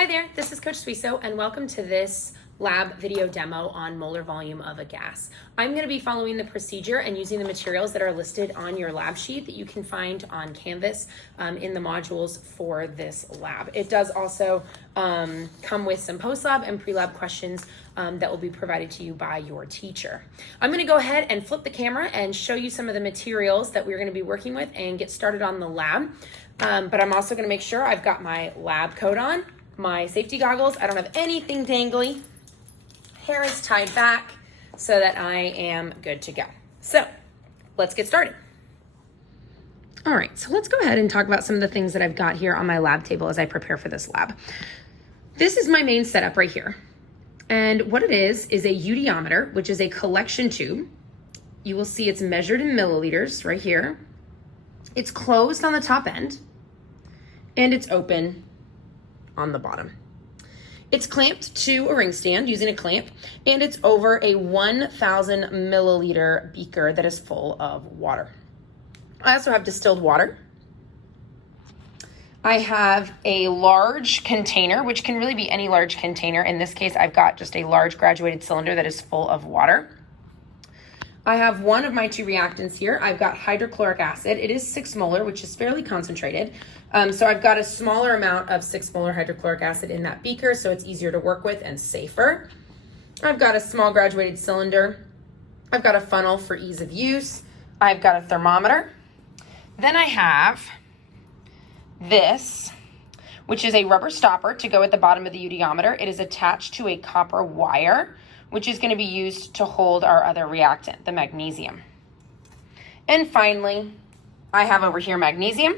Hi there, this is Coach Suiso and welcome to this lab video demo on molar volume of a gas. I'm going to be following the procedure and using the materials that are listed on your lab sheet that you can find on Canvas in the modules for this lab. It does also come with some post-lab and pre-lab questions that will be provided to you by your teacher. I'm going to go ahead and flip the camera and show you some of the materials that we're going to be working with and get started on the lab. But I'm also going to make sure I've got my lab coat on, my safety goggles. I don't have anything dangly. Hair is tied back so that I am good to go. So let's get started. All right, so let's go ahead and talk about some of the things that I've got here on my lab table as I prepare for this lab. This is my main setup right here. And what it is a eudiometer, which is a collection tube. You will see it's measured in milliliters right here. It's closed on the top end and it's open on the bottom. It's clamped to a ring stand using a clamp, and it's over a 1,000 milliliter beaker that is full of water. I also have distilled water. I have a large container, which can really be any large container. In this case, I've got just a large graduated cylinder that is full of water. I have one of my two reactants here. I've got hydrochloric acid. It is 6 molar, which is fairly concentrated. So I've got a smaller amount of 6 molar hydrochloric acid in that beaker, so it's easier to work with and safer. I've got a small graduated cylinder. I've got a funnel for ease of use. I've got a thermometer. Then I have this, which is a rubber stopper to go at the bottom of the eudiometer. It is attached to a copper wire, which is going to be used to hold our other reactant, the magnesium. And finally, I have over here magnesium,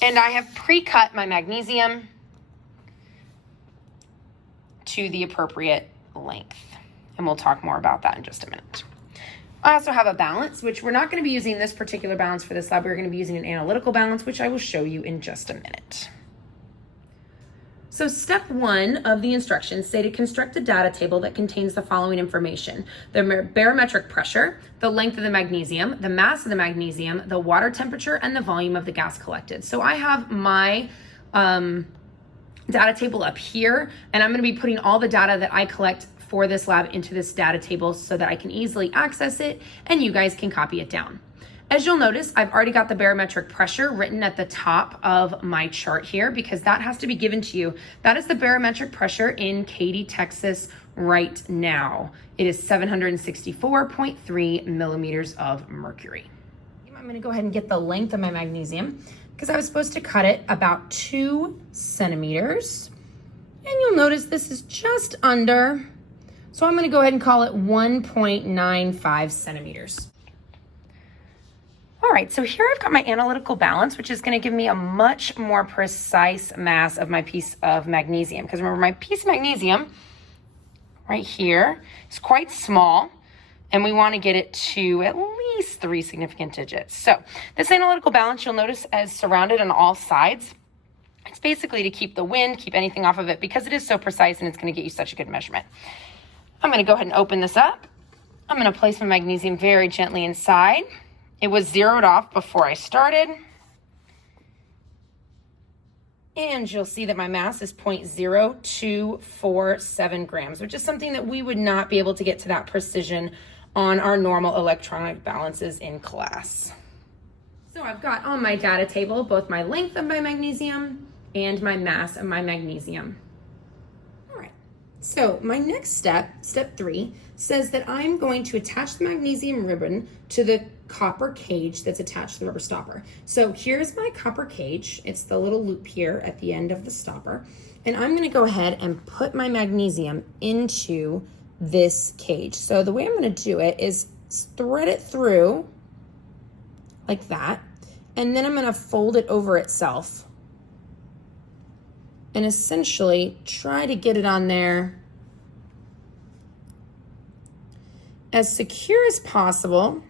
and I have pre-cut my magnesium to the appropriate length. And we'll talk more about that in just a minute. I also have a balance, which we're not going to be using this particular balance for this lab. We're going to be using an analytical balance, which I will show you in just a minute. So step 1 of the instructions say to construct a data table that contains the following information: the barometric pressure, the length of the magnesium, the mass of the magnesium, the water temperature, and the volume of the gas collected. So I have my data table up here, and I'm going to be putting all the data that I collect for this lab into this data table so that I can easily access it and you guys can copy it down. As you'll notice, I've already got the barometric pressure written at the top of my chart here because that has to be given to you. That is the barometric pressure in Katy, Texas right now. It is 764.3 millimeters of mercury. I'm going to go ahead and get the length of my magnesium because I was supposed to cut it about 2 centimeters. And you'll notice this is just under, so I'm going to go ahead and call it 1.95 centimeters. All right, so here I've got my analytical balance, which is going to give me a much more precise mass of my piece of magnesium. Because remember, my piece of magnesium right here is quite small, and we want to get it to at least 3 significant digits. So this analytical balance, you'll notice, is surrounded on all sides. It's basically to keep the wind, keep anything off of it, because it is so precise and it's going to get you such a good measurement. I'm going to go ahead and open this up. I'm going to place my magnesium very gently inside. It was zeroed off before I started. And you'll see that my mass is 0.0247 grams, which is something that we would not be able to get to that precision on our normal electronic balances in class. So I've got on my data table both my length of my magnesium and my mass of my magnesium. All right, so my next step, step 3, says that I'm going to attach the magnesium ribbon to the copper cage that's attached to the rubber stopper. So here's my copper cage. It's the little loop here at the end of the stopper. And I'm going to go ahead and put my magnesium into this cage. So the way I'm going to do it is thread it through like that. And then I'm going to fold it over itself and essentially try to get it on there as secure as possible,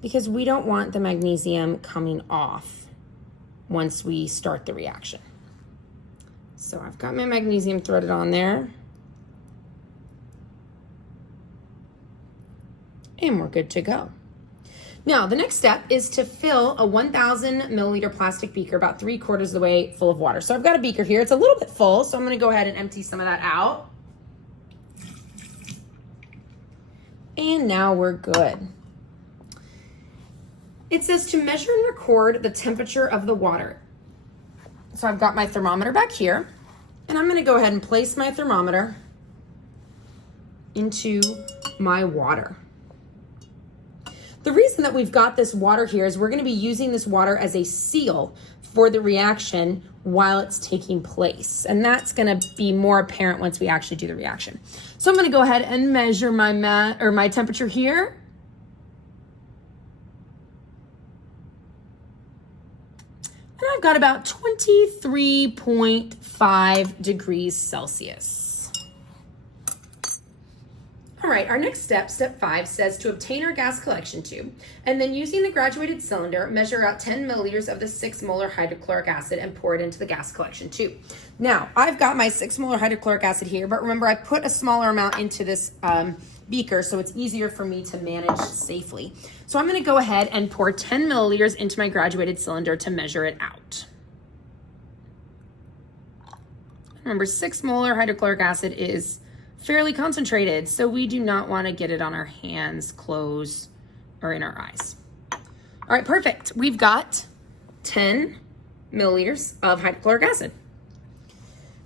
because we don't want the magnesium coming off once we start the reaction. So I've got my magnesium threaded on there, and we're good to go. Now, the next step is to fill a 1,000 milliliter plastic beaker about 3/4 of the way full of water. So I've got a beaker here. It's a little bit full, so I'm going to go ahead and empty some of that out. And now we're good. It says to measure and record the temperature of the water. So I've got my thermometer back here, and I'm going to go ahead and place my thermometer into my water. The reason that we've got this water here is we're going to be using this water as a seal for the reaction while it's taking place. And that's going to be more apparent once we actually do the reaction. So I'm going to go ahead and measure my temperature here. And I've got about 23.5 degrees Celsius. All right, our next step, step 5, says to obtain our gas collection tube, and then using the graduated cylinder, measure out 10 milliliters of the 6 molar hydrochloric acid and pour it into the gas collection tube. Now, I've got my 6 molar hydrochloric acid here, but remember I put a smaller amount into this beaker, so it's easier for me to manage safely. So I'm gonna go ahead and pour 10 milliliters into my graduated cylinder to measure it out. Remember, 6 molar hydrochloric acid is fairly concentrated, so we do not want to get it on our hands, clothes, or in our eyes. All right, perfect. We've got 10 milliliters of hydrochloric acid.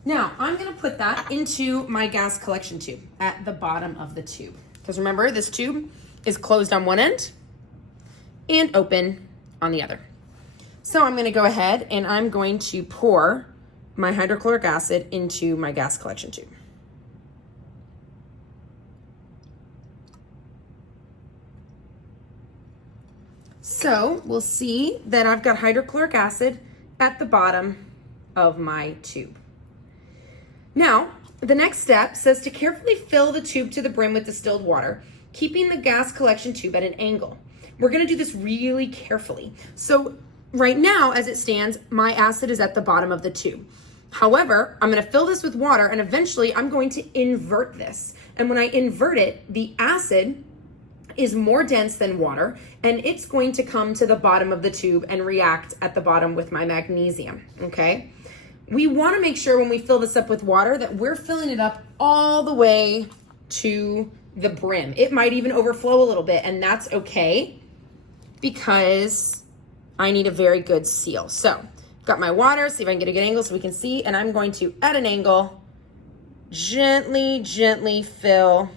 Now, I'm going to put that into my gas collection tube at the bottom of the tube. Because remember, this tube is closed on one end and open on the other. So I'm going to go ahead and I'm going to pour my hydrochloric acid into my gas collection tube. So we'll see that I've got hydrochloric acid at the bottom of my tube. Now, the next step says to carefully fill the tube to the brim with distilled water, keeping the gas collection tube at an angle. We're gonna do this really carefully. So right now, as it stands, my acid is at the bottom of the tube. However, I'm gonna fill this with water and eventually I'm going to invert this. And when I invert it, the acid is more dense than water, and it's going to come to the bottom of the tube and react at the bottom with my magnesium, okay? We wanna make sure when we fill this up with water that we're filling it up all the way to the brim. It might even overflow a little bit, and that's okay because I need a very good seal. So, got my water, see if I can get a good angle so we can see, and I'm going to, at an angle, gently fill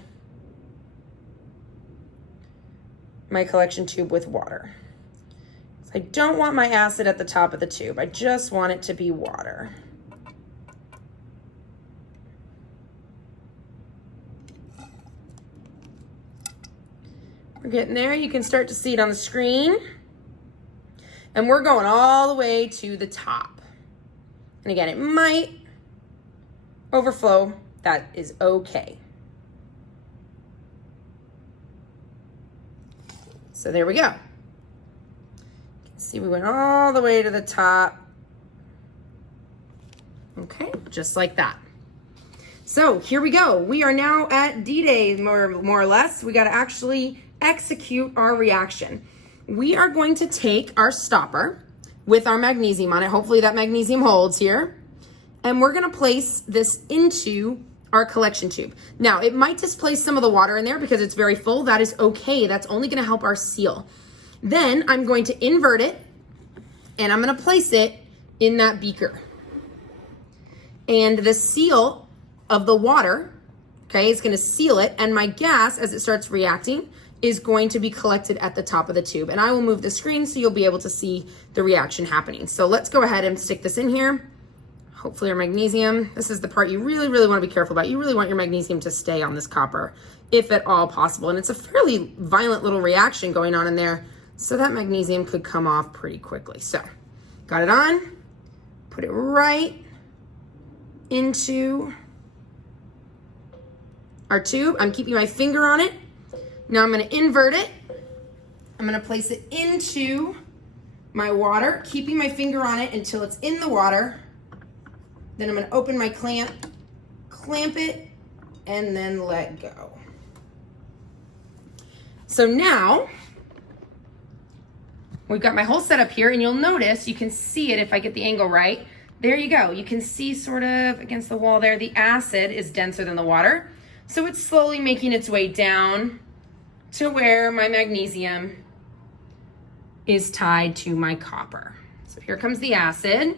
my collection tube with water. I don't want my acid at the top of the tube. I just want it to be water. We're getting there. You can start to see it on the screen. And we're going all the way to the top. And again, it might overflow. That is okay. So there we go. You can see we went all the way to the top. Okay, just like that. So here we go. We are now at D-Day, more or less. We got to actually execute our reaction. We are going to take our stopper with our magnesium on it. Hopefully that magnesium holds here. And we're going to place this into our collection tube. Now, it might displace some of the water in there because it's very full. That is okay. That's only going to help our seal. Then I'm going to invert it and I'm going to place it in that beaker. And the seal of the water, okay, is going to seal it, and my gas, as it starts reacting, is going to be collected at the top of the tube. And I will move the screen so you'll be able to see the reaction happening. So let's go ahead and stick this in here. Hopefully our magnesium, this is the part you really want to be careful about. You really want your magnesium to stay on this copper, if at all possible. And it's a fairly violent little reaction going on in there, so that magnesium could come off pretty quickly. So, got it on, put it right into our tube. I'm keeping my finger on it. Now I'm going to invert it. I'm going to place it into my water, keeping my finger on it until it's in the water. Then I'm going to open my clamp, clamp it, and then let go. So now We've got my whole setup here, and you'll notice, you can see it if I get the angle right. There you go. You can see sort of against the wall there, the acid is denser than the water. So it's slowly making its way down to where my magnesium is tied to my copper. So here comes the acid.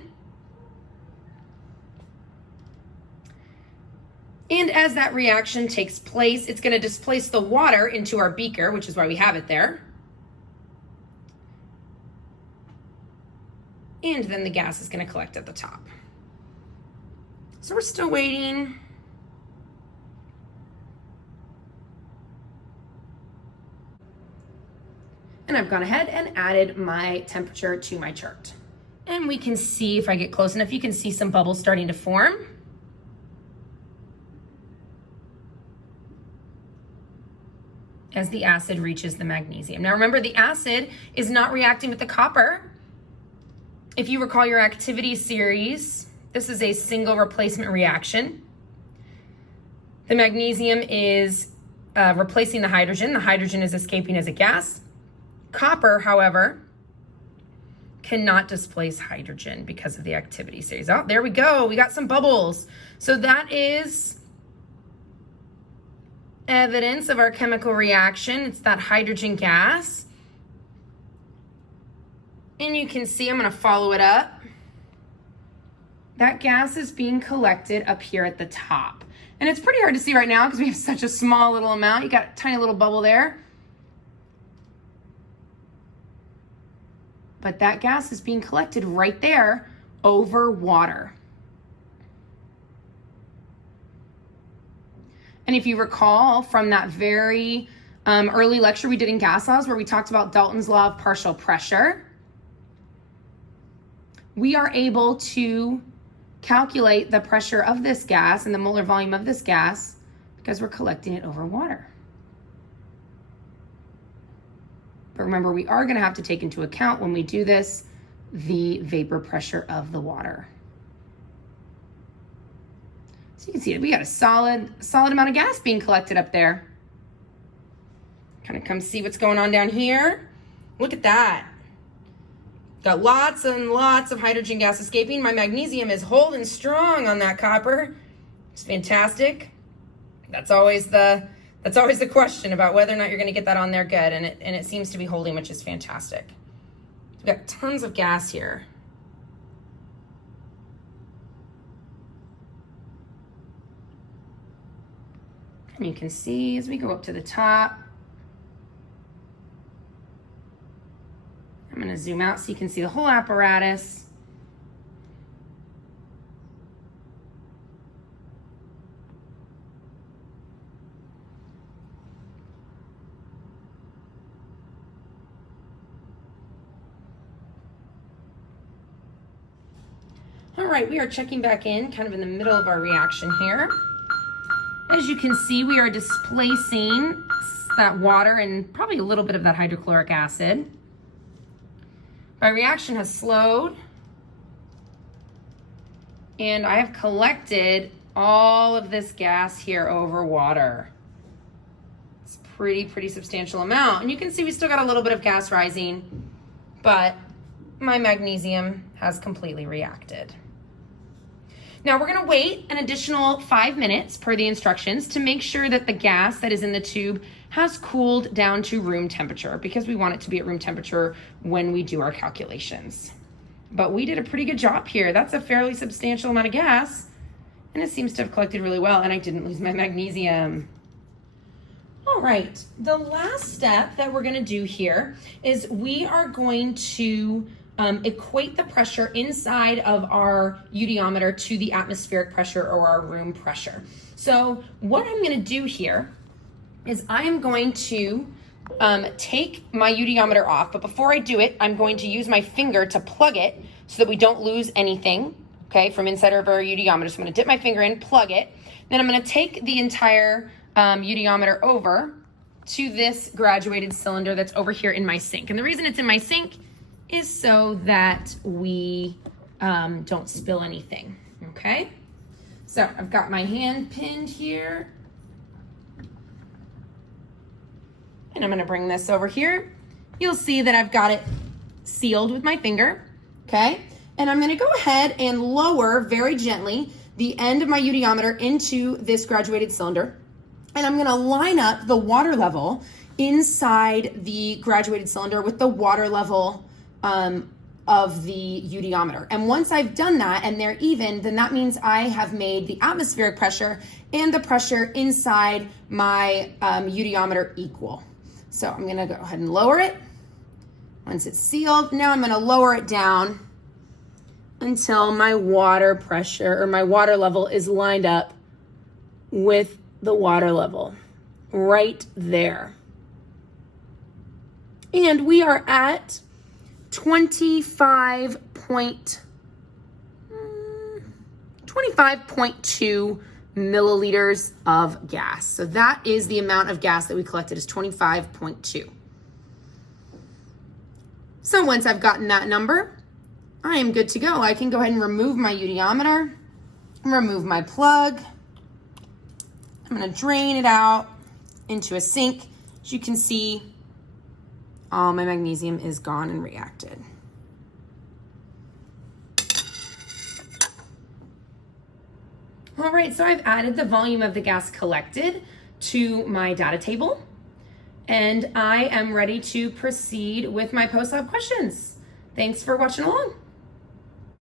And as that reaction takes place, it's going to displace the water into our beaker, which is why we have it there. And then the gas is going to collect at the top. So we're still waiting. And I've gone ahead and added my temperature to my chart. And we can see, if I get close enough, you can see some bubbles starting to form. As the acid reaches the magnesium. Now remember, the acid is not reacting with the copper. If you recall your activity series, this is a single replacement reaction. The magnesium is replacing the hydrogen. The hydrogen is escaping as a gas. Copper, however, cannot displace hydrogen because of the activity series. Oh, there we go. We got some bubbles. So that is evidence of our chemical reaction. It's that hydrogen gas. And you can see, I'm going to follow it up. That gas is being collected up here at the top. And it's pretty hard to see right now because we have such a small little amount. You got a tiny little bubble there. But that gas is being collected right there over water. And if you recall from that very early lecture we did in gas laws where we talked about Dalton's law of partial pressure, we are able to calculate the pressure of this gas and the molar volume of this gas because we're collecting it over water. But remember, we are going to have to take into account when we do this the vapor pressure of the water. So you can see it, we got a solid amount of gas being collected up there. Kind of come see what's going on down here. Look at that. Got lots and lots of hydrogen gas escaping. My magnesium is holding strong on that copper. It's fantastic. That's always the question about whether or not you're going to get that on there good, and it seems to be holding, which is fantastic. We've got tons of gas here. And you can see as we go up to the top, I'm going to zoom out so you can see the whole apparatus. All right, we are checking back in, kind of in the middle of our reaction here. As you can see, we are displacing that water and probably a little bit of that hydrochloric acid. My reaction has slowed, and I have collected all of this gas here over water. It's a pretty substantial amount. And you can see we still got a little bit of gas rising, but my magnesium has completely reacted. Now we're gonna wait an additional 5 minutes per the instructions to make sure that the gas that is in the tube has cooled down to room temperature, because we want it to be at room temperature when we do our calculations. But we did a pretty good job here. That's a fairly substantial amount of gas, and it seems to have collected really well, and I didn't lose my magnesium. All right, the last step that we're gonna do here is we are going to equate the pressure inside of our eudiometer to the atmospheric pressure or our room pressure. So what I'm going to do here is I am going to take my eudiometer off, but before I do it, I'm going to use my finger to plug it so that we don't lose anything, okay, from inside of our eudiometer. So I'm going to dip my finger in, plug it, then I'm going to take the entire eudiometer over to this graduated cylinder that's over here in my sink. And the reason it's in my sink is so that we don't spill anything, okay? So I've got my hand pinned here, and I'm gonna bring this over here. You'll see that I've got it sealed with my finger, okay? And I'm gonna go ahead and lower very gently the end of my UDometer into this graduated cylinder. And I'm gonna line up the water level inside the graduated cylinder with the water level of the UDometer. And once I've done that and they're even, then that means I have made the atmospheric pressure and the pressure inside my UDometer equal. So I'm gonna go ahead and lower it. Once it's sealed, now I'm gonna lower it down until my water pressure or my water level is lined up with the water level right there. And we are at 25.2 milliliters of gas. So that is the amount of gas that we collected, is 25.2. So once I've gotten that number, I am good to go. I can go ahead and remove my UDometer, remove my plug. I'm gonna drain it out into a sink. As you can see, all my magnesium is gone and reacted. All right, so I've added the volume of the gas collected to my data table, and I am ready to proceed with my post-lab questions. Thanks for watching along.